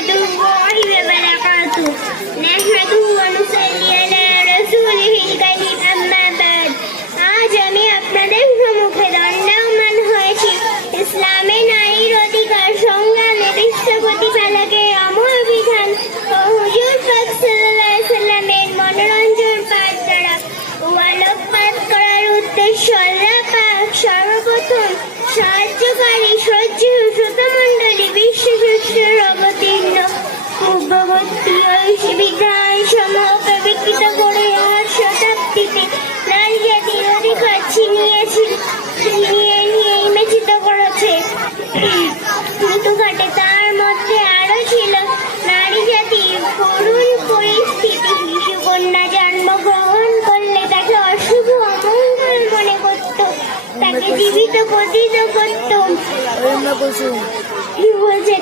الله وبركاته نحمده ونصلي على رسوله الكريم أما بعد আজ আমি আপনাদের সম্মুখে দণ্ডায়মান হয়েছি ইসলামে নারীর অধিকার সংগ্রামে বিশ্ব প্রতিপালকের অমর বিধান ও হুজুর পাক সাল্লাল্লাহু আলাইহি সাল্লামের মনোরঞ্জন পাঠ দ্বারা ও আলোকপাত করার উদ্দেশ্য আল্লাহ পাক সর্বপ্রথম সাহায্যকারী সজ্জিত শ্রোতামণ্ডলী বিশ্বসৃষ্টির অবতীর্ণ পূর্ববর্তী বিধান সমূহকে বিকৃত করে আর শতাব্দীতে নারী জাতির অধিকার ছিনিয়ে নিয়ে মেচিত করেছে। মৃত্যুঘাটে তার মধ্যে আরো ছিল নারী জাতির করুণ পরিস্থিতি। শিশু কন্যা জন্মগ্রহণ করলে তাকে অশুভ অমঙ্গল মনে করত, তাকে জীবিত পতিত করত। বলছে